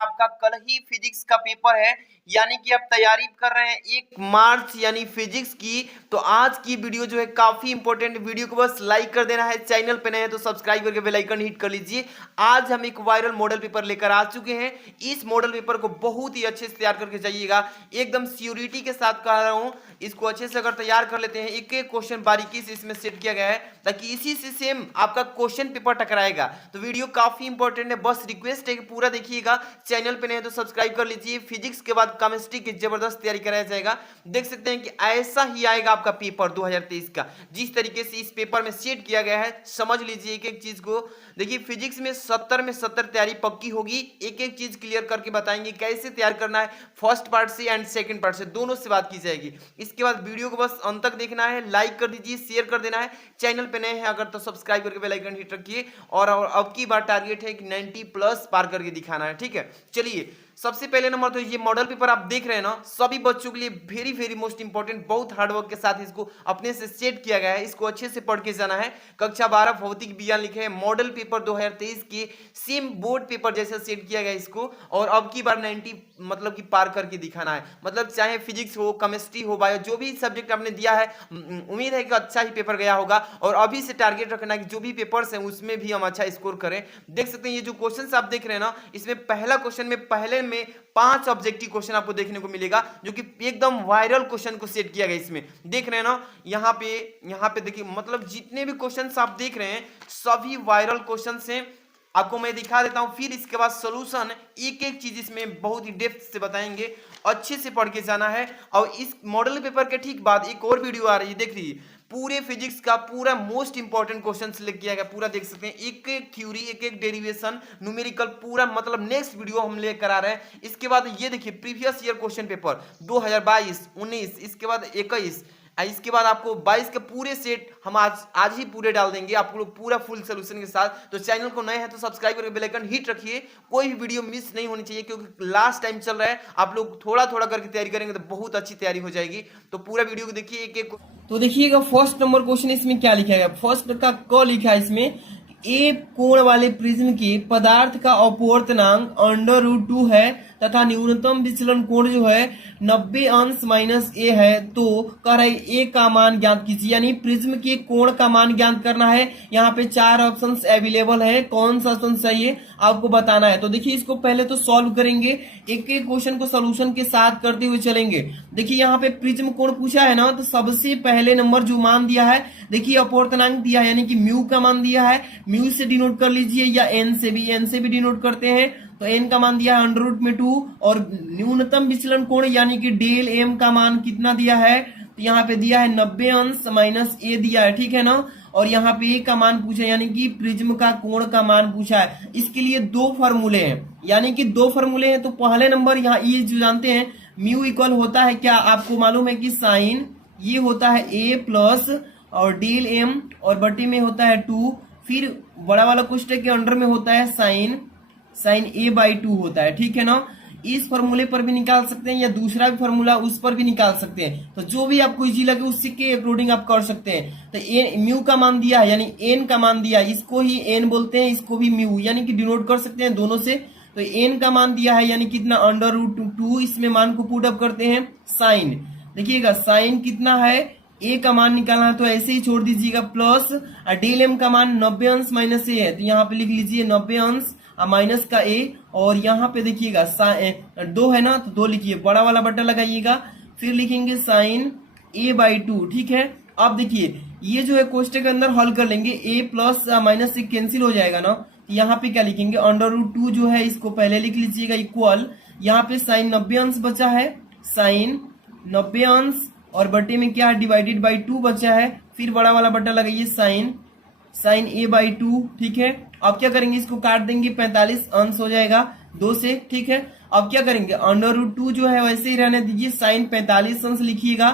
आपका कल ही फिजिक्स का पेपर है, यानी कि आप तैयारी कर रहे हैं 1 मार्च यानी फिजिक्स की। तो आज की वीडियो जो है काफी इंपॉर्टेंट वीडियो को बस लाइक कर देना है, चैनल पे नए हैं तो सब्सक्राइब करके बेल आइकन हिट कर लीजिए। आज हम एक वायरल मॉडल पेपर लेकर आ चुके हैं। इस मॉडल पेपर को बहुत ही अच्छे से तैयार करके जाइएगा, एकदम सियोरिटी के साथ कह रहा हूं। इसको अच्छे से अगर तैयार कर लेते हैं, एक एक क्वेश्चन बारीकी से इसमें सेट किया गया है ताकि इसी से सेम आपका क्वेश्चन पेपर टकराएगा। तो वीडियो काफी इंपॉर्टेंट है, बस रिक्वेस्ट है कि पूरा देखिएगा। चैनल पे नहीं तो सब्सक्राइब कर लीजिए। फिजिक्स के बाद केमिस्ट्री की जबरदस्त तैयारी कराया जाएगा। देख सकते हैं कि ऐसा ही आएगा आपका पेपर 2023 का, जिस तरीके से इस पेपर में सेट किया गया है। समझ लीजिए एक एक चीज को। देखिए फिजिक्स में 70 में 70 तैयारी पक्की होगी। एक एक चीज क्लियर करके बताएंगे कैसे तैयार करना है, फर्स्ट पार्ट से एंड सेकंड पार्ट से, दोनों से बात की जाएगी। इसके बाद वीडियो को बस अंत तक देखना है, लाइक कर दीजिए, शेयर कर देना है। चैनल पे नए हैं अगर तो सब्सक्राइब करके बेल आइकन हिट रखिए। और अब की बार टारगेट है कि 90 प्लस पार करके दिखाना है, ठीक है। चलिए सबसे पहले नंबर तो ये मॉडल पेपर आप देख रहे हैं ना, सभी बच्चों के लिए वेरी वेरी मोस्ट इंपॉर्टेंट, बहुत हार्डवर्क के साथ इसको अपने से सेट किया गया है। इसको अच्छे से पढ़ के जाना है। कक्षा 12 भौतिक विज्ञान लिखे हैं, मॉडल पेपर 2023 के सेम बोर्ड पेपर जैसा सेट किया गया इसको। और अब की बार 90 मतलब कि पार करके दिखाना है। मतलब चाहे फिजिक्स हो, केमिस्ट्री हो, बायो, जो भी सब्जेक्ट आपने दिया है, उम्मीद है कि अच्छा ही पेपर गया होगा। और अभी से टारगेट रखना है कि जो भी पेपर्स हैं उसमें भी हम अच्छा स्कोर करें। देख सकते हैं ये जो क्वेश्चन आप देख रहे हैं ना, इसमें पहला क्वेश्चन में पहले में 5 ऑब्जेक्टिव क्वेश्चन आपको देखने को मिलेगा, जो कि एकदम वायरल क्वेश्चन को सेट किया गया। इसमें देख रहे हैं ना, यहाँ पे देखिए, मतलब जितने भी क्वेश्चन आप देख रहे हैं सभी वायरल क्वेश्चन हैं। आपको मैं दिखा देता हूं, फिर इसके बाद सॉल्यूशन एक एक चीज इसमें बहुत ही डेप्थ से बताएंगे। अच्छे से पढ़ के जाना है। और इस मॉडल पेपर के ठीक बाद एक और वीडियो आ रही है, देख लीजिए। पूरे फिजिक्स का पूरा मोस्ट इंपॉर्टेंट क्वेश्चन सिलेक्ट किया गया, पूरा देख सकते हैं, एक एक थ्योरी, एक एक डेरिवेशन, न्यूमेरिकल, पूरा मतलब नेक्स्ट वीडियो हम लेकर आ रहे हैं। इसके बाद ये देखिए प्रीवियस ईयर क्वेश्चन पेपर 2022, 19, इसके बाद 21, इसके बाद आपको 22 के पूरे सेट हम आज ही पूरे डाल देंगे आपको पूरा फुल सोल्यूशन के साथ। तो चैनल को नए हैं तो सब्सक्राइब करके बेल आइकन हिट रखिए, कोई भी वीडियो मिस नहीं होनी चाहिए, क्योंकि लास्ट टाइम चल रहा है। आप लोग थोड़ा थोड़ा करके तैयारी करेंगे तो बहुत अच्छी तैयारी हो जाएगी। तो पूरा वीडियो को देखिए एक एक। तो देखिएगा फर्स्ट नंबर क्वेश्चन इसमें क्या लिखा है, फर्स्ट का क लिखा है इसमें, ए कोण वाले प्रिज्म के पदार्थ का अपवर्तनांक √2 है तथा न्यूनतम विचलन कोण जो है 90 अंश माइनस ए है। तो कह रहा है ए का मान ज्ञात कीजिए, यानी प्रिज्म के कोण का मान ज्ञात करना है। यहाँ पे 4 ऑप्शंस अवेलेबल है, कौन सा ऑप्शन चाहिए आपको बताना है। तो देखिए इसको पहले तो सॉल्व करेंगे, एक एक क्वेश्चन को सोल्यूशन के साथ करते हुए चलेंगे। देखिए यहाँ पे प्रिज्म कोण पूछा है ना, तो सबसे पहले नंबर जो मान दिया है, देखिए अपवर्तनांक दिया है, यानी कि म्यू का मान दिया है। म्यू से डिनोट कर लीजिए या एन से भी डिनोट करते हैं। तो एन का मान दिया है √2। और न्यूनतम विचलन कोण यानी कि डेल एम का मान कितना दिया है, तो यहाँ पे दिया है 90 अंश माइनस ए दिया है, ठीक है ना। और यहाँ पे ए का मान पूछा है, यानी कि प्रिज्म का कोण का मान पूछा है। इसके लिए 2 फॉर्मूले हैं, यानी कि 2 फॉर्मूले हैं। तो पहले नंबर यहाँ ये जो जानते हैं, म्यू इक्वल होता है क्या, आपको मालूम है कि साइन ये होता है ए प्लस और डेल एम और बटे में होता है 2, फिर बड़ा वाला कोष्टक के अंडर में होता है साइन a/2 होता है, ठीक है ना। इस फॉर्मूले पर भी निकाल सकते हैं या दूसरा भी फॉर्मूला उस पर भी निकाल सकते हैं। तो जो भी आपको इजी लगे उसी के अकॉर्डिंग आप कर सकते हैं। तो म्यू का मान दिया है, यानी एन का मान दिया है, इसको ही एन बोलते हैं, इसको भी म्यू, यानी कि डिनोट कर सकते हैं दोनों से। तो एन का मान दिया है, यानी कितना √2, इसमें मान को पुट अप करते हैं साइन। देखिएगा साइन कितना है, ए का मान निकालना है तो ऐसे ही छोड़ दीजिएगा, प्लस डेल एम का मान 90 अंश माइनस ए है, तो यहाँ पे लिख लीजिए 90 अंश माइनस का ए। और यहाँ पे देखिएगा 2 है ना, तो 2 लिखिए, बड़ा वाला बट्टा लगाइएगा, फिर लिखेंगे साइन a/2, ठीक है। अब देखिए ये जो है कोष्टक के अंदर हल कर लेंगे, a प्लस माइनस से कैंसिल हो जाएगा ना। तो यहाँ पे क्या लिखेंगे, √2 जो है इसको पहले लिख लीजिएगा इक्वल, यहाँ पे साइन 90 अंश बचा है, साइन 90 अंश और बटे में क्या है डिवाइडेड बाई 2 बचा है, फिर बड़ा वाला बट्टा लगाइए साइन a/2, ठीक है। अब क्या करेंगे, इसको काट देंगे, 45 अंश हो जाएगा 2 से, ठीक है। अब क्या करेंगे, √2 जो है वैसे ही रहने दीजिए, साइन 45 अंश लिखिएगा,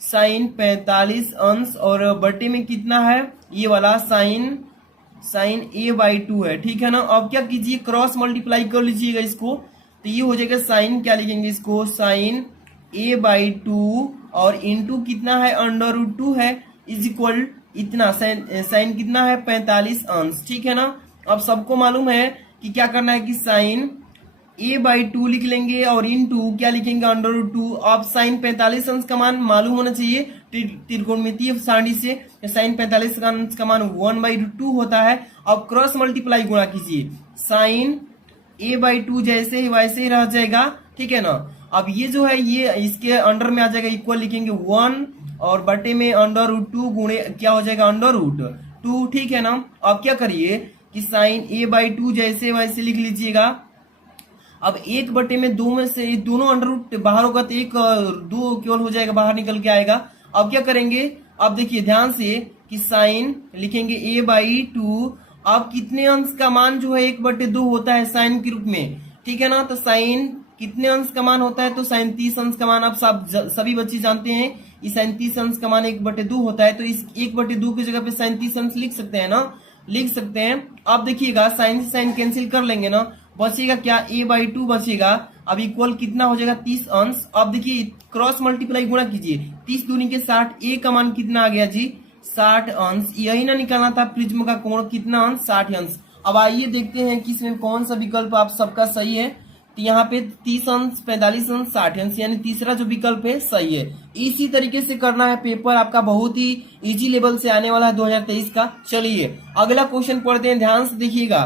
साइन 45 अंश और बटे में कितना है ये वाला साइन a/2 है, ठीक है ना। अब क्या कीजिए, क्रॉस मल्टीप्लाई कर लीजिएगा इसको, तो ये हो जाएगा साइन, क्या लिखेंगे इसको, साइन a/2 और इंटू कितना है √2 है, इज इक्वल इतना साइन कितना है 45 अंश, ठीक है ना। अब सबको मालूम है कि क्या करना है कि साइन a/2 लिख लेंगे और इन टू क्या लिखेंगे √2। अब साइन 45 अंश का मान मालूम होना चाहिए त्रिकोणमितीय सारणी से। साइन 45 का अंश का मान 1/2 होता है। अब क्रॉस मल्टीप्लाई गुणा कीजिए, साइन a/2 जैसे ही वैसे ही रह जाएगा, ठीक है ना। अब ये जो है ये इसके अंडर में आ जाएगा, इक्वल लिखेंगे 1 और बटे में √2 गुणे क्या हो जाएगा √2, ठीक है ना। अब क्या करिए कि साइन a/2 जैसे वैसे लिख लीजिएगा। अब 1/2 में से दोनों अंडर बाहर होगा तो 2 केवल हो जाएगा, बाहर निकल के आएगा। अब क्या करेंगे, अब देखिए ध्यान से कि साइन लिखेंगे a/2। अब कितने अंश का मान जो है 1/2 होता है साइन के रूप में, ठीक है ना। तो साइन कितने अंश का मान होता है, तो साइन 30 अंश का मान आप सभी बच्चे जानते हैं, इस साइन 30 अंश का मान 1/2 होता है। तो इस 1/2 की जगह पे साइन 30 अंश लिख सकते हैं ना, लिख सकते हैं। अब देखिएगा साइन से साइन कैंसिल कर लेंगे ना, बचेगा क्या a/2 बचेगा। अब इक्वल कितना हो जाएगा 30 अंश। अब देखिए क्रॉस मल्टीप्लाई गुणा कीजिए, 30 दूनी के 60, a का मान कितना आ गया जी 60 अंश। यही ना निकालना था प्रिज्म का कोण कितना अंश 60 अंश। अब आइए देखते हैं कि इसमें कौन सा विकल्प आप सबका सही है। तो यहाँ पे 30 अंश 45 अंश 60 अंश, यानी तीसरा जो विकल्प है सही है। इसी तरीके से करना है, पेपर आपका बहुत ही इजी लेवल से आने वाला है 2023 का। चलिए अगला क्वेश्चन पढ़ते हैं, ध्यान से देखिएगा।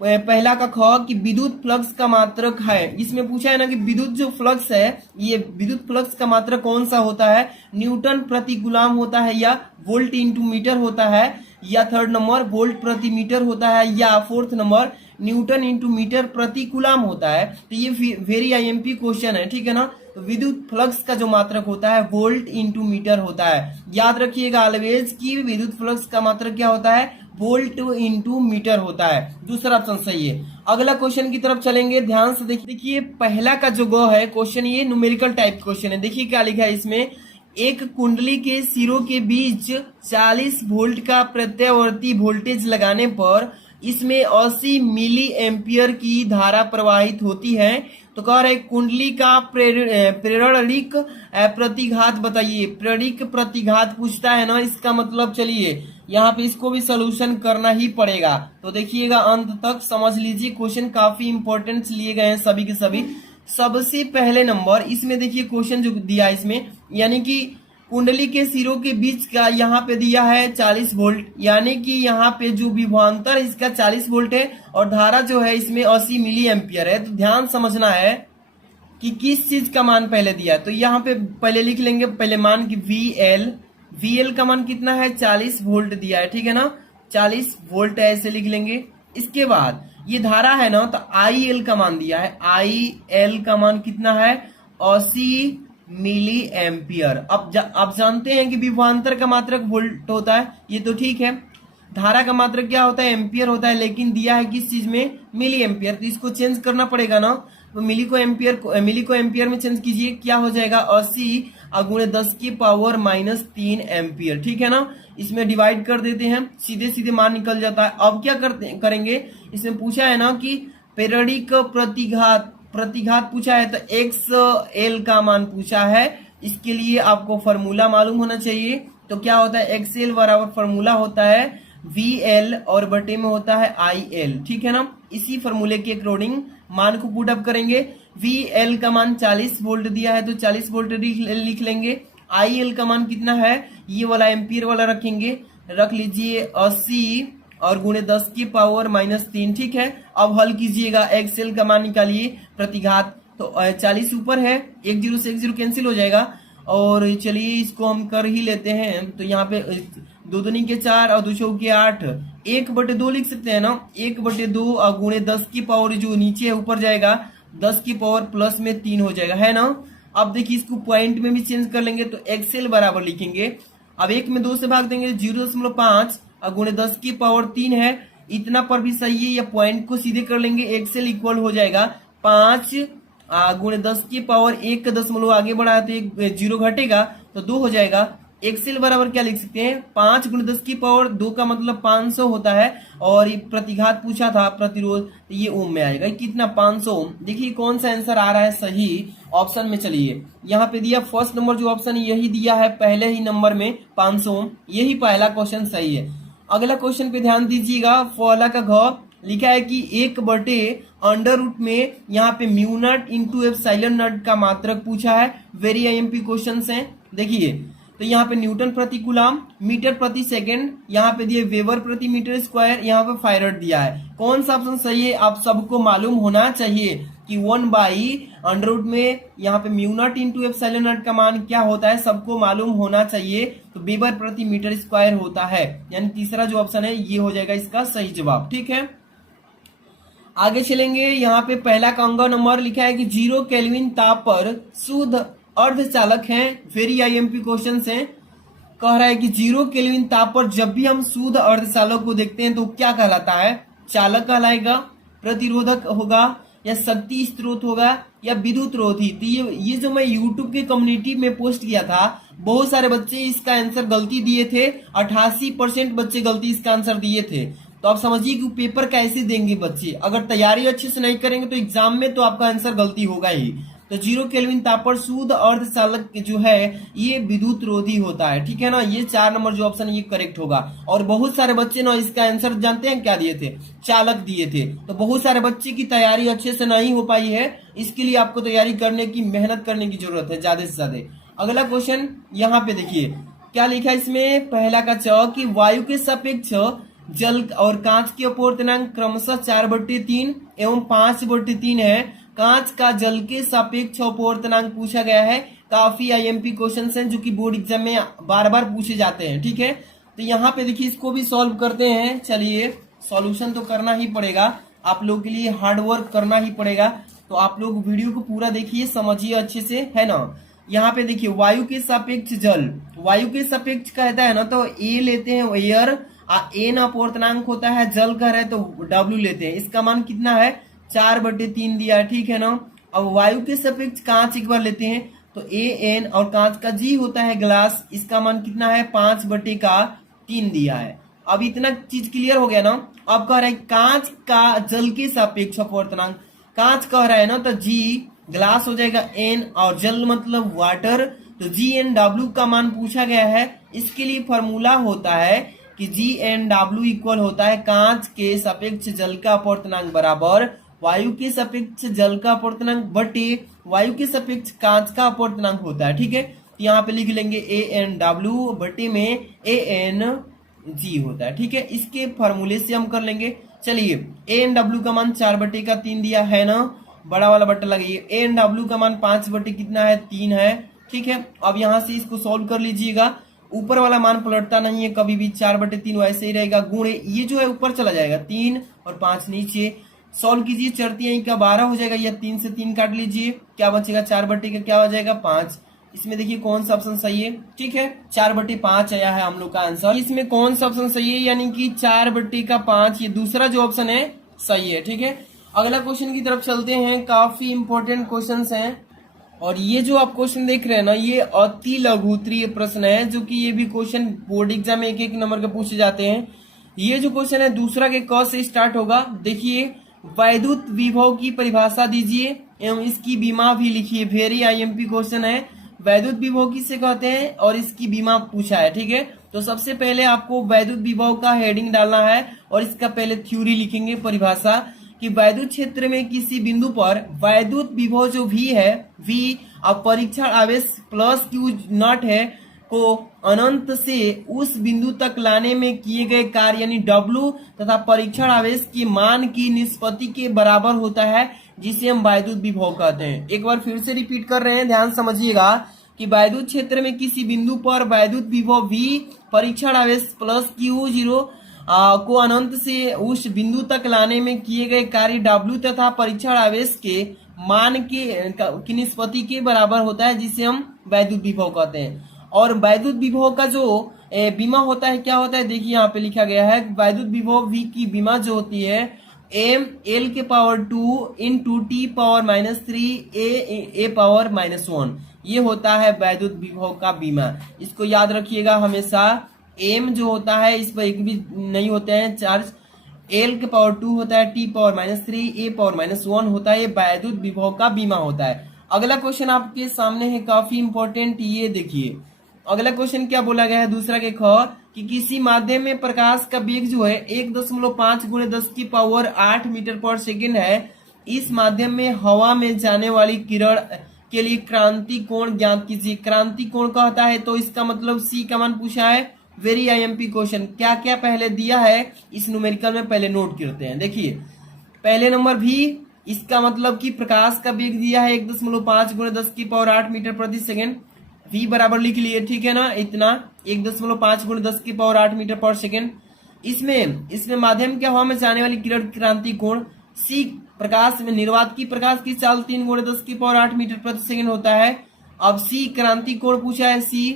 पहला का ख कि विद्युत फ्लक्स का मात्रक है। इसमें पूछा है ना कि विद्युत जो फ्लक्स है, ये विद्युत फ्लक्स का मात्रक कौन सा होता है, न्यूटन प्रति गुलाम होता है या वोल्ट इंटू मीटर होता है, या थर्ड नंबर वोल्ट प्रति मीटर होता है, या fourth number newton into metre प्रति गुलाम होता है। तो ये वेरी आईएमपी क्वेश्चन है, ठीक है ना। तो विद्युत फ्लक्स का जो मात्रक होता है वोल्ट इंटू मीटर होता है। याद रखिएगा ऑलवेज की विद्युत फ्लक्स का मात्रक क्या होता है, वोल्ट इंटू मीटर होता है। दूसरा ऑप्शन सही है। अगला क्वेश्चन की तरफ चलेंगे, ध्यान से देखिए। पहला का जो ग है क्वेश्चन, ये न्यूमेरिकल टाइप क्वेश्चन है। देखिए क्या लिखा है इसमें, एक कुंडली के सिरों के बीच 40 वोल्ट का प्रत्यावर्ती वोल्टेज लगाने पर इसमें 80 मिली एम्पियर की धारा प्रवाहित होती है। तो कह रहे कुंडली का प्रेरणिक प्रतिघात बताइए। प्रेरणिक प्रतिघात पूछता है ना, इसका मतलब चलिए यहाँ पे इसको भी सोल्यूशन करना ही पड़ेगा। तो देखिएगा अंत तक समझ लीजिए, क्वेश्चन काफी इंपॉर्टेंट लिए गए हैं सभी के सभी। सबसे पहले नंबर इसमें देखिए क्वेश्चन जो दिया है इसमें, यानी कि कुंडली के सिरों के बीच का यहाँ पे दिया है 40 वोल्ट, यानी कि यहाँ पे जो विभवांतर इसका 40 वोल्ट है और धारा जो है इसमें 80 मिली एम्पियर है। तो ध्यान समझना है कि किस चीज का मान पहले दिया है। तो यहाँ पे पहले लिख लेंगे पहले मान की VL का मान कितना है 40 वोल्ट दिया है, ठीक है ना, 40 वोल्ट है, ऐसे लिख लेंगे। इसके बाद ये धारा है ना, तो IL का मान दिया है, IL का मान कितना है 80 मिली एम्पियर। अब जानते हैं कि विभवांतर का मात्रक वोल्ट होता है, ये तो ठीक है। धारा का मात्रक क्या होता है एम्पियर होता है, लेकिन दिया है किस चीज में मिली एम्पियर, तो इसको चेंज करना पड़ेगा ना। तो मिली को एम्पियर में चेंज कीजिए, क्या हो जाएगा 80 गुणे 10 की पावर -3 एम्पियर, ठीक है ना। इसमें डिवाइड कर देते हैं, सीधे सीधे मान निकल जाता है। अब क्या करेंगे, इसमें पूछा है ना कि प्रेरणिक प्रतिघात पूछा है, तो XL का मान पूछा है। इसके लिए आपको फॉर्मूला मालूम होना चाहिए। तो क्या होता है XL बराबर फॉर्मूला होता है VL और बटे में होता है IL, ठीक है ना। इसी फॉर्मूले के अकॉर्डिंग मान को पुट अप करेंगे। VL का मान 40 वोल्ट दिया है, तो 40 वोल्ट लिख लेंगे। IL का मान कितना है, ये वाला एम्पियर वाला रखेंगे, रख लीजिए 80 और गुणे 10 की पावर -3, ठीक है। अब हल कीजिएगा, XL का मान निकालिए प्रतिघात। तो 40 ऊपर है, 1 0 से 1 0 कैंसिल हो जाएगा। और चलिए इसको हम कर ही लेते हैं। तो यहाँ पे 2 दूनी के 4 और 2 चौके 8, 1/2 लिख सकते हैं ना, 1/2 और गुणे 10 की पावर जो नीचे है ऊपर जाएगा 10 की पावर +3 हो जाएगा, है ना। अब देखिए इसको पॉइंट में भी चेंज कर लेंगे, तो XL बराबर लिखेंगे। अब 1 में 2 से भाग देंगे 0.5 और गुणे 10 की पावर 3 है, इतना पर भी सही है। या पॉइंट को सीधे कर लेंगे, XL इक्वल हो जाएगा 5 गुणे 10 की पावर 1 दशमलव आगे बढ़ाया तो 1 0 घटेगा तो 2 हो जाएगा। XL बराबर क्या लिख सकते हैं 5 गुणे 10 की पावर 2 का मतलब 500 होता है। और ये प्रतिघात पूछा था प्रतिरोध, तो ये ओम में आएगा, कितना 500 ओम। देखिए कौन सा आंसर आ रहा है सही ऑप्शन में। चलिए यहाँ पे दिया फर्स्ट नंबर जो ऑप्शन यही दिया है पहले ही नंबर में 500 ओम, यही पहला क्वेश्चन सही है। अगला क्वेश्चन पे ध्यान दीजिएगा, पहला का घ लिखा है कि 1/अंडर रूट में यहाँ पे mu naught into epsilon not का मात्रक पूछा है। वेरी आईएमपी क्वेश्चन है। देखिए तो यहाँ पे न्यूटन प्रति कूलम, मीटर प्रति सेकंड, यहाँ पे दिए वेबर प्रति मीटर स्क्वायर, यहाँ पे फारेड दिया है। कौन सा ऑप्शन सही है आप सबको मालूम होना चाहिए कि 1/अंडर रूट में यहाँ पे mu naught into epsilon not का मान क्या होता है, सबको मालूम होना चाहिए। तो वेबर प्रति मीटर स्क्वायर होता है, यानी तीसरा जो ऑप्शन है ये हो जाएगा इसका सही जवाब। ठीक है, आगे चलेंगे। यहाँ पे पहला का अंक नंबर लिखा है कि 0 केल्विन ताप पर शुद्ध अर्धचालक हैं। वेरी आईएमपी क्वेश्चन है। कह रहा है कि 0 केल्विन ताप पर जब भी हम शुद्ध अर्धचालक को देखते हैं तो क्या कहलाता है, चालक कहलाएगा, प्रतिरोधक होगा, या शक्ति स्रोत होगा, या विद्युत रोधी। तो ये जो मैं यूट्यूब के कम्युनिटी में पोस्ट किया था, बहुत सारे बच्चे इसका आंसर गलती दिए थे। 88% बच्चे गलती इसका आंसर दिए थे। तो आप समझिए कि पेपर कैसे देंगे बच्चे, अगर तैयारी अच्छे से नहीं करेंगे तो एग्जाम में तो आपका आंसर गलती होगा ही। तो 0 केल्विन ताप पर शुद्ध अर्धचालक जो है ये विद्युत रोधी होता है। ठीक है ना, ये 4 नंबर जो ऑप्शन ये करेक्ट होगा। और बहुत सारे बच्चे ना इसका आंसर जानते हैं क्या दिए थे, चालक दिए थे। तो बहुत सारे बच्चे की तैयारी अच्छे से नहीं हो पाई है, इसके लिए आपको तैयारी करने की, मेहनत करने की जरूरत है ज्यादा से ज्यादा। अगला क्वेश्चन यहाँ पे देखिए क्या लिखा है इसमें, पहला का च कि वायु के सापेक्ष जल और कांच के अपूर्णांक क्रमशः 4/3 एवं 5/3 है। कांच का जल के सापेक्ष अपूर्णांक पूछा गया है। काफी आईएमपी क्वेश्चन हैं जो कि बोर्ड एग्जाम में बार बार पूछे जाते हैं। ठीक है, तो यहाँ पे देखिए इसको भी सॉल्व करते हैं। चलिए सॉल्यूशन तो करना ही पड़ेगा, आप लोगों के लिए हार्ड वर्क करना ही पड़ेगा। तो आप लोग वीडियो को पूरा देखिए, समझिए अच्छे से, है ना। यहाँ पे देखिए वायु के सापेक्ष जल, वायु के सापेक्ष कहता है ना, तो ए लेते हैं एयर, एन अपूर्णांक होता है, जल कह रहे हैं तो डब्ल्यू लेते हैं। इसका मान कितना है, 4/3 दिया है। ठीक है ना। अब वायु के सापेक्ष कांच एक बार लेते हैं तो ए एन, और कांच का जी होता है ग्लास, इसका मान कितना है, 5/3 दिया है। अब इतना चीज क्लियर हो गया ना। अब कह रहा है कांच का जल के सापेक्ष अपूर्णांक, कांच कह रहा है ना तो जी, ग्लास हो जाएगा एन, और जल मतलब वाटर, तो जी एन डब्ल्यू का मान पूछा गया है। इसके लिए फॉर्मूला होता है कि जी एन डब्ल्यू इक्वल होता है कांच के सापेक्ष जल का अपूर्णांक बराबर वायु के सापेक्ष जल का अपूर्णांक बटे वायु के सापेक्ष कांच का अपूर्णांक होता है। ठीक है, तो यहाँ पे लिख लेंगे ए एन डब्ल्यू बटे में ए एन जी होता है। ठीक है, इसके फॉर्मूले से हम कर लेंगे। चलिए ए एन डब्ल्यू का मान 4/3 दिया है ना, बड़ा वाला बटन लगाइए। ए एन डब्ल्यू का मान 5 कितना है, 3 है। ठीक है, अब यहाँ से इसको सॉल्व कर लीजिएगा। ऊपर वाला मान पलटता नहीं है कभी भी, 4/3 वैसे ही रहेगा, गुणे ये जो है ऊपर चला जाएगा, 3 और 5 नीचे। सॉल्व कीजिए, 4 का 12 हो जाएगा, या 3 से 3 काट लीजिए, क्या बचेगा, 4/3 का क्या हो जाएगा, 5। इसमें देखिए कौन सा ऑप्शन सही है। ठीक है, 4/5 आया है हम लोग का आंसर। इसमें कौन सा ऑप्शन सही है, यानी कि 4/5, ये दूसरा जो ऑप्शन है सही है। ठीक है, अगला क्वेश्चन की तरफ चलते हैं। काफी इंपॉर्टेंट क्वेश्चन है, और ये जो आप क्वेश्चन देख रहे हैं ना, ये अति लघुत्तरीय प्रश्न है, जो कि ये भी क्वेश्चन बोर्ड एग्जाम में 1-1 नंबर के पूछे जाते हैं। ये जो क्वेश्चन है दूसरा के क से स्टार्ट होगा। देखिए वैद्युत विभव की परिभाषा दीजिए एवं इसकी बीमा भी लिखिए। वेरी आईएमपी क्वेश्चन है। वैद्युत विभव किसे कहते हैं और इसकी बीमा पूछा है। ठीक है, तो सबसे पहले आपको वैद्युत विभव का हेडिंग डालना है, और इसका पहले थ्योरी लिखेंगे, परिभाषा, कि वैद्युत क्षेत्र में किसी बिंदु पर वैद्युत विभव जो V है, V अब परीक्षण आवेश प्लस Q नॉट है को अनंत से उस बिंदु तक लाने में किए गए कार्य यानी W तथा परीक्षण आवेश के मान की निष्पत्ति के बराबर होता है, जिसे हम वैद्युत विभव कहते हैं। एक बार फिर से रिपीट कर रहे हैं, ध्यान समझिएगा कि वैद्युत क्षेत्र में किसी बिंदु पर वैद्युत विभव V परीक्षण आवेश प्लस Q0 को अनंत से उस बिंदु तक लाने में किए गए कार्य W तथा परीक्षण आवेश के मान की निष्पत्ति के बराबर होता है, जिसे हम वैद्युत विभव कहते हैं। और वैद्युत विभव का जो बीमा होता है क्या होता है, देखिए यहाँ पे लिखा गया है, वैद्युत विभव V की बीमा जो होती है m l के power 2 into T power -3 a power -1, ये होता है वैद्युत विभव का बीमा। इसको याद रखिएगा हमेशा। m जो होता है इस पर एक भी नहीं होते हैं चार्ज, l के पावर 2 होता है, t पावर -3 a पावर -1 होता है, ये वैद्युत विभव का बीमा होता है। अगला क्वेश्चन आपके सामने है, काफी इंपॉर्टेंट, ये देखिए। अगला क्वेश्चन क्या बोला गया है दूसरा के ख, कि किसी माध्यम में प्रकाश का वेग जो है 1.5 गुणे 10⁸ मीटर पर सेकेंड है। इस माध्यम में हवा में जाने वाली किरण के लिए क्रांति कोण ज्ञात कीजिए। क्रांति कोण का होता है तो इसका मतलब सी का मान पूछा है। Very IMP question. क्या क्या पहले दिया है इस न्यूमेरिकल में पहले नोट करते हैं। देखिए पहले नंबर भी, इसका मतलब कि प्रकाश का वेग दिया है 1.5 गुणे 10⁸ मीटर प्रति सेकेंड। v बराबर लिख लिए, ठीक है ना, इतना 1.5 गुणे 10⁸ मीटर पर सेकेंड। इसमें माध्यम के हवा में जाने वाली किरण क्रांति कोण। c प्रकाश में निर्वात की प्रकाश की चाल 3 गुणे 10⁸ मीटर प्रति सेकेंड होता है। अब c क्रांति कोण पूछा है c,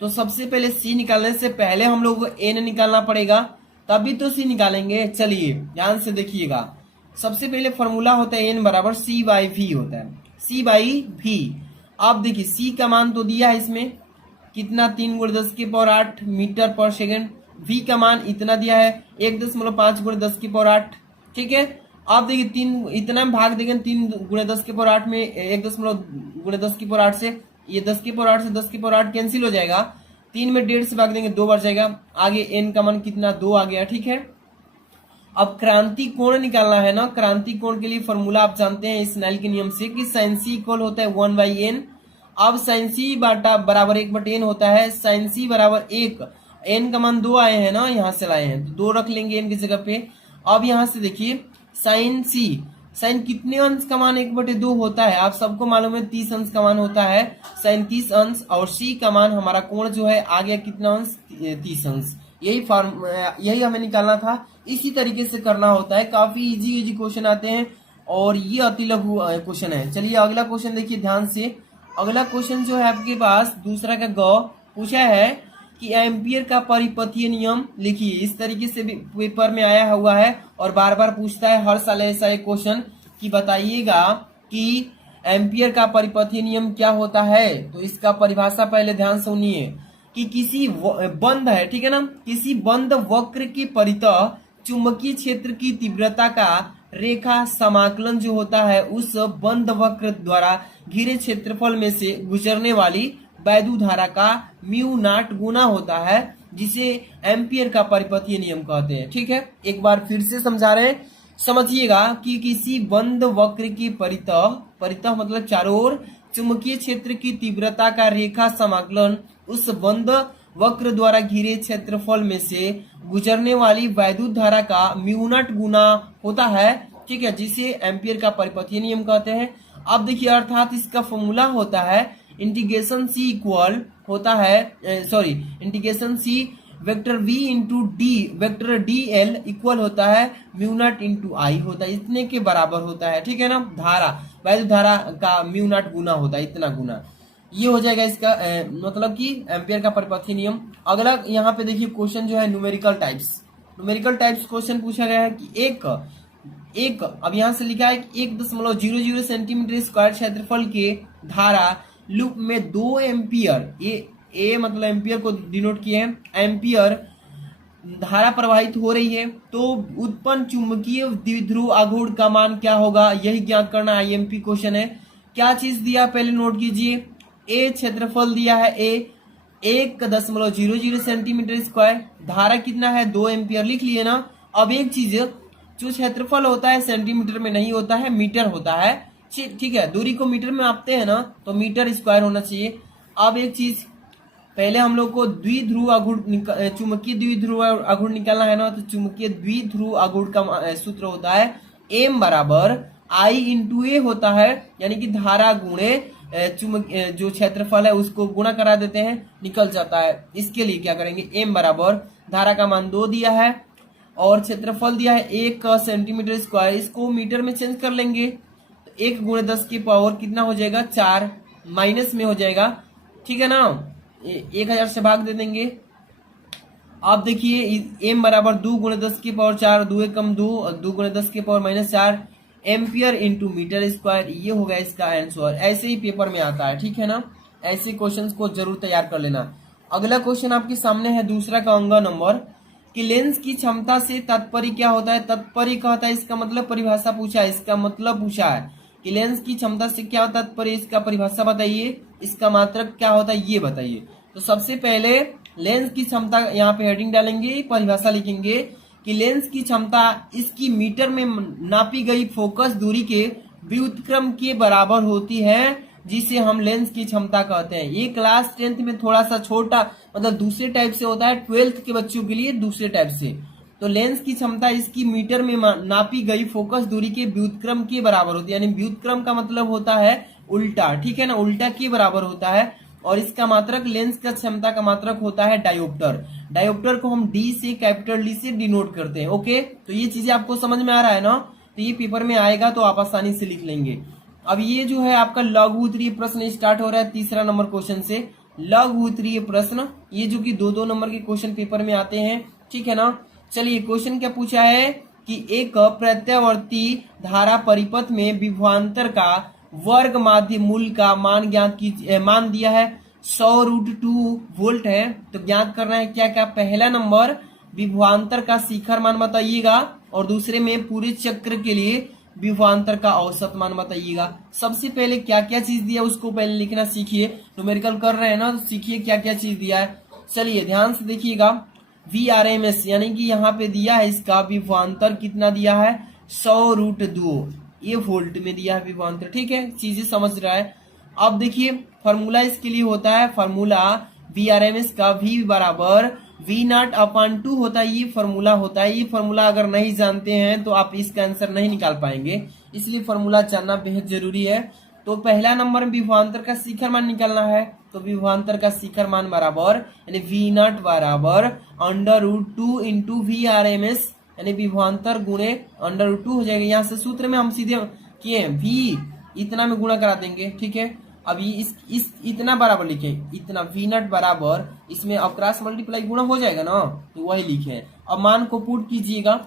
तो सबसे पहले c निकालने से पहले हम लोग को n निकालना पड़ेगा, तभी तो c निकालेंगे। चलिए ध्यान से देखिएगा। सबसे पहले फॉर्मूला होता है n बराबर c बाई v होता है, c बाई v। अब देखिए c का मान तो दिया है इसमें कितना 3 गुणे 10⁸ मीटर पर सेकेंड। v का मान इतना दिया है 1.5 गुणे 10⁸, ठीक है। अब देखिए 3 इतना में भाग देंगे 3 गुणे 10⁸ में 1 गुणे 10⁸ से ये 10⁸ से 10⁸ कैंसिल हो जाएगा। 3 में 1.5 से भाग देंगे 2 बढ़ जाएगा। आगे n का मान कितना 2 आ गया, ठीक है। अब क्रांति कोण निकालना है ना। क्रांति कोण के लिए फॉर्मूला आप जानते हैं स्नेल के नियम से कि साइन सी इक्वल होता है 1/n। अब साइन सी बराबर 1/n होता है। साइन सी बराबर 1, n का मान 2 आए हैं ना, यहाँ से लाए हैं तो 2 रख लेंगे n की जगह पे। अब यहाँ से देखिए साइन सी, साइन कितने अंश का मान 1/2 होता है, आप सबको मालूम है 30 अंश का मान होता है साइन 30 अंश। और सी का मान हमारा कोण जो है आ गया कितना अंश 30 अंश। यही हमें निकालना था। इसी तरीके से करना होता है। काफी इजी क्वेश्चन आते हैं और ये अति लघु क्वेश्चन है। चलिए अगला क्वेश्चन देखिए ध्यान से। अगला क्वेश्चन जो है आपके पास दूसरा का ग पूछा है कि एम्पियर का परिपथीय नियम लिखिए। इस तरीके से भी पेपर में आया हुआ है और बार बार पूछता है हर साल ऐसा एक क्वेश्चन कि बताइएगा कि एम्पियर का परिपथीय नियम क्या होता है। तो इसका परिभाषा पहले ध्यान से सुनिए कि किसी बंद है, ठीक है ना, किसी बंद वक्र की परितः चुंबकीय क्षेत्र की तीव्रता का रेखा समाकलन जो होता है उस बंद वक्र द्वारा घिरे क्षेत्रफल में से गुजरने वाली वैद्युत धारा का म्यू नॉट गुना होता है, जिसे एम्पियर का परिपथीय नियम कहते हैं। ठीक है, एक बार फिर से समझा रहे हैं, समझिएगा कि किसी बंद वक्र की परितः मतलब चारों ओर चुंबकीय क्षेत्र की तीव्रता का रेखा समाकलन उस बंद वक्र द्वारा घिरे क्षेत्रफल में से गुजरने वाली वैद्युत धारा का म्यू नॉट गुना होता है। ठीक है, जिसे एम्पियर का परिपथीय नियम कहते हैं। अब देखिए अर्थात इसका फॉर्मूला होता है इंटीग्रेशन सी इक्वल होता है integration c vector v into d vector d l equal होता है म्यू नॉट इंटू आई होता है, इतने के बराबर होता है। ठीक है ना, धारा वैद्युत धारा का म्यू नॉट गुना होता है, इतना गुना, ये हो जाएगा इसका मतलब कि एम्पियर का परिपथीय नियम। अगला यहाँ पे देखिए क्वेश्चन जो है न्यूमेरिकल टाइप्स क्वेश्चन पूछा गया है कि एक अब यहाँ से लिखा है 1.00 सेंटीमीटर स्क्वायर क्षेत्रफल के धारा लूप में 2 एम्पियर, ए मतलब एम्पियर को डिनोट किए हैं, एम्पियर धारा प्रवाहित हो रही है, तो उत्पन्न चुंबकीय द्विध्रुव आघूर्ण का मान क्या होगा, यही ज्ञात करना आईएमपी क्वेश्चन है। क्या चीज दिया पहले नोट कीजिए, ए क्षेत्रफल दिया है, ए 1.00 सेंटीमीटर स्क्वायर, धारा कितना है 2 एम्पियर, लिख लिए ना। अब एक चीज, जो क्षेत्रफल होता है सेंटीमीटर में नहीं होता है, मीटर होता है। ठीक है, दूरी को मीटर में मापते हैं ना, तो मीटर स्क्वायर होना चाहिए। अब एक चीज, पहले हम लोग को द्विध्रुव आघूर्ण चुंबकीय द्विध्रुव आघूर्ण निकालना है ना, तो चुंबकीय द्विध्रुव आघूर्ण का सूत्र होता है एम बराबर आई इंटू ए होता है, यानी कि धारा गुणे जो क्षेत्रफल है उसको गुणा करा देते हैं, निकल जाता है। इसके लिए क्या करेंगे, एम बराबर धारा का मान 2 दिया है और क्षेत्रफल दिया है 1 सेंटीमीटर स्क्वायर, इसको मीटर में चेंज कर लेंगे, 1 गुणे 10 की पावर कितना हो जाएगा 4, माइनस में हो जाएगा। ठीक है ना, 1000 से भाग दे देंगे। आप देखिए एम बराबर 2 गुणे 10 की पावर 4, 2 एकम 2 गुणे 10 की power -4 ampere into metre square, ये होगा इसका आंसर। ऐसे ही पेपर में आता है, ठीक है ना, ऐसे क्वेश्चंस को जरूर तैयार कर लेना। अगला क्वेश्चन आपके सामने है दूसरा का अंग नंबर कि लेंस की क्षमता से तात्पर्य क्या होता है। तात्पर्य क्या होता है, इसका मतलब परिभाषा पूछा है, इसका मतलब पूछा है कि लेंस की क्षमता से क्या तात्पर्य, इसका परिभाषा बताइए, इसका मात्रक क्या होता है ये बताइए। तो सबसे पहले लेंस की क्षमता, यहाँ पे हेडिंग डालेंगे, परिभाषा लिखेंगे कि लेंस की क्षमता इसकी मीटर में नापी गई फोकस दूरी के व्युत्क्रम के बराबर होती है, जिसे हम लेंस की क्षमता कहते हैं। ये क्लास 10th में थोड़ा सा छोटा, मतलब दूसरे टाइप से होता है, 12th के बच्चों के लिए दूसरे टाइप से। तो लेंस की क्षमता इसकी मीटर में नापी गई फोकस दूरी के व्युत्क्रम के बराबर होती है, यानी व्युत्क्रम का मतलब होता है उल्टा, ठीक है ना, उल्टा के बराबर होता है। और इसका मात्रक, लेंस का क्षमता का मात्रक होता है डायोप्टर। डायोप्टर को हम डी से, कैपिटल डी से डिनोट करते हैं। ओके, तो ये चीजें आपको समझ में आ रहा है ना, तो ये पेपर में आएगा तो आप आसानी से लिख लेंगे। अब ये जो है आपका लघु उत्तरीय प्रश्न स्टार्ट हो रहा है तीसरा नंबर क्वेश्चन से। लघु उत्तरीय प्रश्न, ये जो कि 2-2 नंबर के क्वेश्चन पेपर में आते हैं, ठीक है ना। चलिए, क्वेश्चन क्या पूछा है कि एक प्रत्यावर्ती धारा परिपथ में विभवांतर का वर्ग माध्य मूल का मान ज्ञात कीजिए। मान दिया है 100√2 वोल्ट है, तो ज्ञात करना है क्या क्या। पहला नंबर विभवांतर का शिखर मान बताइएगा, और दूसरे में पूरे चक्र के लिए विभवांतर का औसत मान बताइएगा। सबसे पहले क्या क्या चीज दिया उसको पहले लिखना सीखिए। न्यूमेरिकल कर रहे हैं ना, तो सीखिए क्या क्या चीज दिया है। चलिए ध्यान से देखिएगा, VRMS यानी कि यहाँ पे दिया है इसका विभवांतर कितना दिया है, 100√2, ये वोल्ट में दिया है विभवांतर, ठीक है, चीजें समझ रहा है। अब देखिए फॉर्मूला इसके लिए होता है, फॉर्मूला VRMS का V बराबर V0/2 होता है, ये फॉर्मूला होता है। ये फॉर्मूला अगर नहीं जानते हैं तो आप इसका आंसर नहीं निकाल पाएंगे, इसलिए फॉर्मूला जानना बेहद जरूरी है। तो पहला नंबर में विभवांतर का शिखर मान निकालना है, तो विभवांतर का शिखर मान बराबर यानी V0 बराबर √2 इंटू VRMS, यानी विभवांतर गुणे √2 हो जाएगा। यहाँ से सूत्र में हम सीधे किए V इतना में गुणा करा देंगे, ठीक है। अभी इस इतना बराबर लिखे, इतना V0 बराबर, इसमें अब क्रॉस मल्टीप्लाई गुणा हो जाएगा ना, तो वही लिखे। अब मान को पुट कीजिएगा।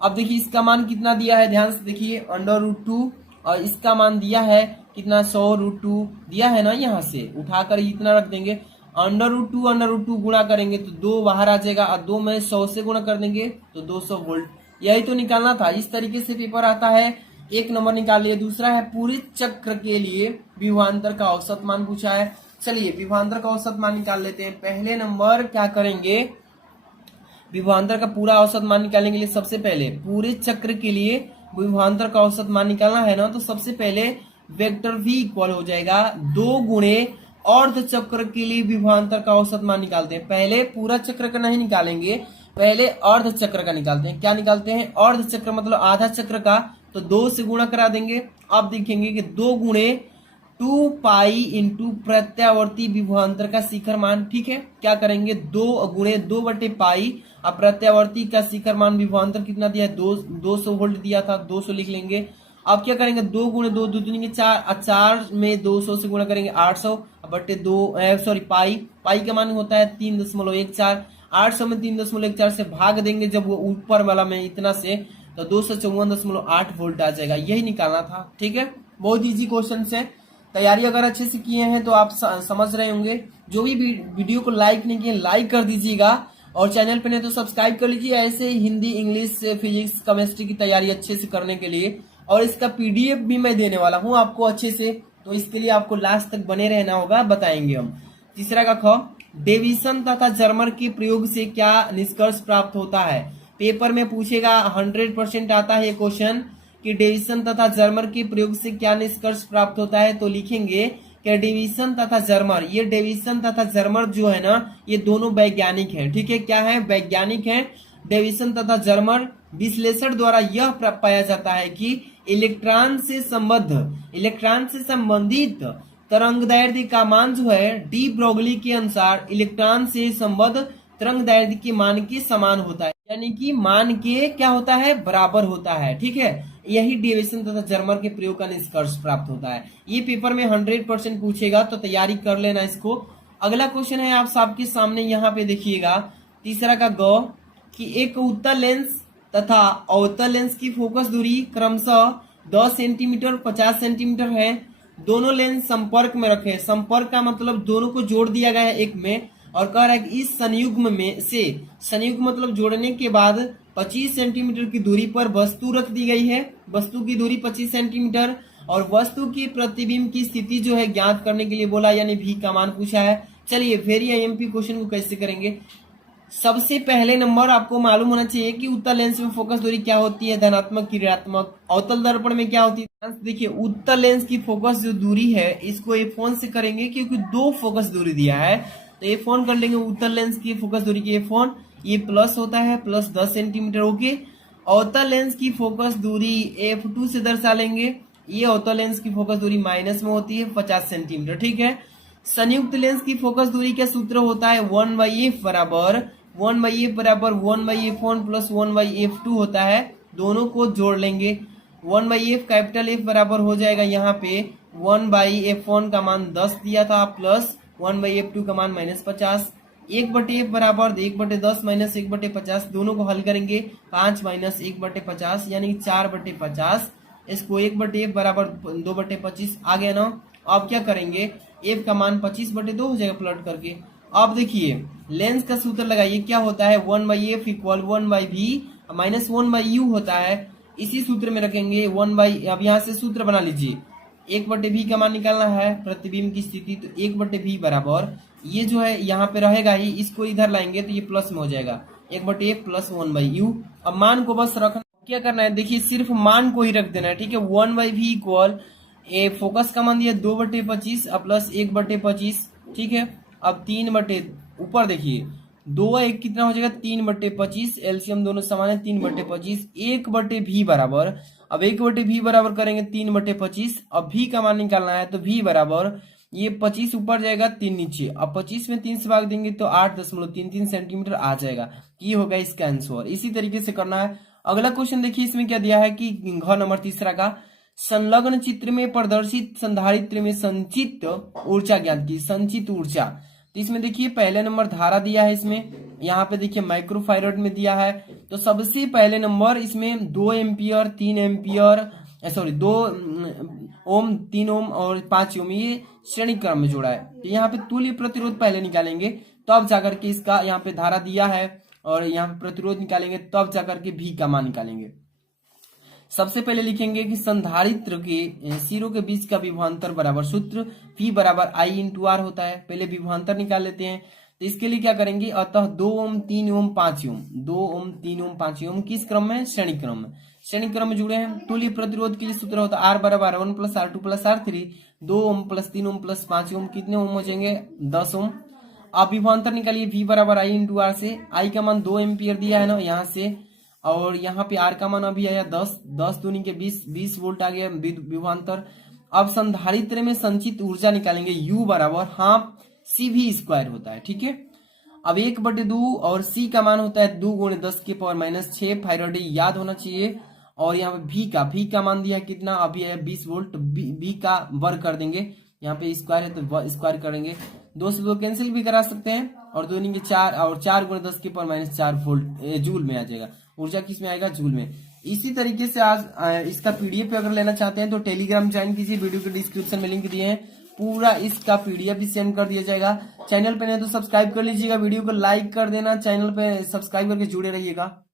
अब देखिए इसका मान कितना दिया है, ध्यान से देखिए, √2, और इसका मान दिया है कितना, 100√2 दिया है ना, यहाँ से उठाकर इतना रख देंगे, √2 गुणा करेंगे तो 2 बाहर आ जाएगा, और 2 में 100 से गुणा कर देंगे तो 200 वोल्ट। यही तो निकालना था। इस तरीके से पेपर आता है। एक नंबर निकाल लिए। दूसरा है पूरे चक्र के लिए विभवांतर का औसत मान पूछा है। चलिए विभवांतर का औसत मान निकाल लेते हैं। पहले नंबर क्या करेंगे, विभवांतर का पूरा औसत मान निकालने के लिए सबसे पहले पूरे चक्र के लिए विभवांतर का औसत मान निकालना है ना, तो सबसे पहले वेक्टर V इक्वल हो जाएगा 2 गुणे अर्ध चक्र के लिए विभवांतर का औसत मान निकालते हैं। पहले पूरा चक्र का नहीं निकालेंगे, पहले अर्ध चक्र का निकालते हैं। क्या निकालते हैं, अर्ध चक्र मतलब आधा चक्र का, तो 2 से गुणा करा देंगे। अब देखेंगे कि 2 गुणे 2 पाई इंटू प्रत्यावर्ती विभवांतर का शिखर मान, ठीक है। क्या करेंगे, 2 गुणे 2 पाई, अब प्रत्यावर्ती का शिखर मान विभवांतर कितना दिया है, 200 वोल्ट दिया था, 200 लिख लेंगे। अब क्या करेंगे, 2 गुणे 2 दूनी 4, 4 में 200 से गुणा करेंगे 800 बटे 2 पाई का मान होता है 3.14। 800 में 3.14 से भाग देंगे जब वो ऊपर वाला में इतना से, तो 254.8 वोल्ट आ जाएगा। यही निकालना था, ठीक है। बहुत इजी क्वेश्चन है। तैयारी अगर अच्छे से किए हैं तो आप समझ रहे होंगे। जो भी वीडियो को लाइक नहीं किए लाइक कर दीजिएगा, और चैनल पे नहीं तो सब्सक्राइब कर लीजिए, ऐसे हिंदी, इंग्लिश, फिजिक्स, केमिस्ट्री की तैयारी अच्छे से करने के लिए। और इसका PDF भी मैं देने वाला हूँ आपको अच्छे से, तो इसके लिए आपको लास्ट तक बने रहना होगा, बताएंगे हम। तीसरा का ख, डेविसन तथा जर्मर के प्रयोग से क्या निष्कर्ष प्राप्त होता है। पेपर में पूछेगा, 100% आता है ये क्वेश्चन कि डेविसन तथा जर्मर के प्रयोग से क्या निष्कर्ष प्राप्त होता है। तो लिखेंगे कि डेविसन तथा जर्मर, ये डेविसन तथा जर्मर जो है ना, ये दोनों वैज्ञानिक हैं, ठीक है। क्या है, वैज्ञानिक हैं। डेविसन तथा जर्मर विश्लेषण द्वारा यह पाया जाता है कि इलेक्ट्रॉन से संबंधित तरंगदैर्ध्य का मान जो है, डी ब्रोगली के अनुसार इलेक्ट्रॉन से संबद्ध तरंगदैर्ध्य के मान के समान होता है, यानी कि मान के क्या होता है, बराबर होता है, ठीक है। यही डेविसन तथा जर्मर के प्रयोग का निष्कर्ष प्राप्त होता है। ये पेपर में 100% पूछेगा, तो तैयारी कर लेना इसको। अगला क्वेश्चन है आप सबके सामने, यहाँ पे देखिएगा, तीसरा का ग, कि एक उत्तल लेंस तथा अवतल लेंस की फोकस दूरी क्रमशः 10 सेंटीमीटर 50 सेंटीमीटर है। दोनों लेंस संपर्क में रखे। संपर्क का मतलब दोनों को जोड़ दिया गया है एक में, और कह रहा है कि इस संयुग्म में से, संयुग्म मतलब जोड़ने के बाद 25 सेंटीमीटर की दूरी पर वस्तु रख दी गई है। वस्तु की दूरी 25 सेंटीमीटर, और वस्तु की प्रतिबिंब की स्थिति जो है ज्ञात करने के लिए बोला, यानी V का मान पूछा है। चलिए वेरी आईएमपी क्वेश्चन को कैसे करेंगे। सबसे पहले नंबर आपको मालूम होना चाहिए कि उत्तल लेंस में फोकस दूरी क्या होती है, धनात्मक की ऋणात्मक। अवतल दर्पण में क्या होती है, देखिए उत्तल लेंस की फोकस जो दूरी है इसको F1 से करेंगे क्योंकि दो फोकस दूरी दिया है, तो F1 कर लेंगे उत्तल लेंस की फोकस दूरी की F1, ये प्लस होता है प्लस 10 सेंटीमीटर। ओके, अवतल लेंस की फोकस दूरी F2 से दर्शा लेंगे, ये अवतल लेंस की फोकस दूरी माइनस में होती है 50 सेंटीमीटर। ठीक है, संयुक्त लेंस की फोकस दूरी का सूत्र होता है 1/f बराबर 1/f प्लस 1/f2 होता है, दोनों को जोड़ लेंगे। 1/f कैपिटल F बराबर हो जाएगा यहाँ पे 1/f1 का मान 10 दिया था प्लस 1/f2 का मान -50। 1/f बराबर 1/10 माइनस 1/50, दोनों को हल करेंगे 5 माइनस 1/50 यानी 4/50। इसको 1/f बराबर 2/25 आ गया ना। अब क्या करेंगे, f का मान 25/2 हो जाएगा प्लॉट करके। अब देखिए लेंस का सूत्र लगाइए, क्या होता है 1/f equal 1/v minus 1/u होता है। इसी सूत्र में रखेंगे 1/, अब यहाँ से सूत्र बना लीजिए, 1/v का मान निकालना है प्रतिबिंब की स्थिति, तो 1/v बराबर ये जो है यहाँ पे रहेगा ही, इसको इधर लाएंगे तो ये प्लस में हो जाएगा 1/f प्लस 1/u। अब मान को बस रखना, क्या करना है देखिए सिर्फ मान को ही रख देना है। ठीक है, 1/v इक्वल ए फोकस का मान दिया 2/25 प्लस 1/25। ठीक है, अब 3 ऊपर देखिए 2/1 कितना हो जाएगा 3/25, एलसीएम दोनों समान है 3/25। 1/v बराबर, अब 1/v बराबर करेंगे 3/25, अब v का मान निकालना है तो v बराबर ये 25 ऊपर जाएगा 3 नीचे, अब 25 में 3 से भाग देंगे तो 8.33 सेंटीमीटर आ जाएगा, ये होगा इसका आंसर। इसी तरीके से करना है। अगला क्वेश्चन देखिए, इसमें क्या दिया है कि घ नंबर तीसरा का संलग्न चित्र में प्रदर्शित संधारित्र में संचित ऊर्जा ज्ञात की, संचित ऊर्जा। तो इसमें देखिए पहले नंबर धारा दिया है, इसमें यहाँ पे देखिए माइक्रोफाइरड में दिया है, तो सबसे पहले नंबर इसमें 2 एम्पियर 3 एम्पियर सॉरी 2 ओम 3 ओम और 5 ओम ये श्रेणी क्रम में जोड़ा है। तो यहाँ पे तुल्य प्रतिरोध पहले निकालेंगे तब जाकर के इसका यहाँ पे धारा दिया है, और यहाँ पे प्रतिरोध निकालेंगे तब जाकर के V का मान निकालेंगे। सबसे पहले लिखेंगे कि संधारित्र के सिरों के बीच का विभवांतर बराबर सूत्र V बराबर I इंटू R होता है। पहले विभवांतर निकाल लेते हैं, तो इसके लिए क्या करेंगे, अतः 2 ओम 3 ओम 5 ओम 2 ओम 3 ओम 5 ओम किस क्रम में, श्रेणी क्रम में, श्रेणी क्रम में जुड़े हैं। तुल्य प्रतिरोध के लिए सूत्र होता है R बराबर 1 plus R2 plus R3, 2 ohm plus 3 ohm plus 5 ओम कितने ओम हो जाएंगे 10 ओम। आप विभवांतर निकालिए V बराबर I इंटू R से, I का मान 2 एम्पियर दिया है ना यहाँ से, और यहाँ पे R का मान अभी आया 10 दूनी के 20 वोल्ट आ गया विभवांतर। अब संधारित्र में संचित ऊर्जा निकालेंगे, U बराबर हाफ CV स्क्वायर होता है। ठीक है, अब 1/2 और C का मान होता है 2 × 10⁻⁶ फैराडे याद होना चाहिए। और यहाँ पे V का मान दिया कितना अभी है 20 वोल्ट, V का वर्ग कर देंगे, यहाँ पे स्क्वायर है तो स्क्वायर करेंगे, 2 से 2 कैंसिल भी करा सकते हैं, और 2 के 4 और 4 × 10⁻⁴ वोल्ट जूल में आ जाएगा। ऊर्जा किस में आएगा, जूल में। इसी तरीके से आज इसका पीडीएफ अगर लेना चाहते हैं तो टेलीग्राम ज्वाइन कीजिए, वीडियो के डिस्क्रिप्शन में लिंक दिए हैं, पूरा इसका पीडीएफ भी सेंड कर दिया जाएगा। चैनल पे नहीं तो सब्सक्राइब कर लीजिएगा, वीडियो को लाइक कर देना, चैनल पे सब्सक्राइब करके जुड़े रहिएगा।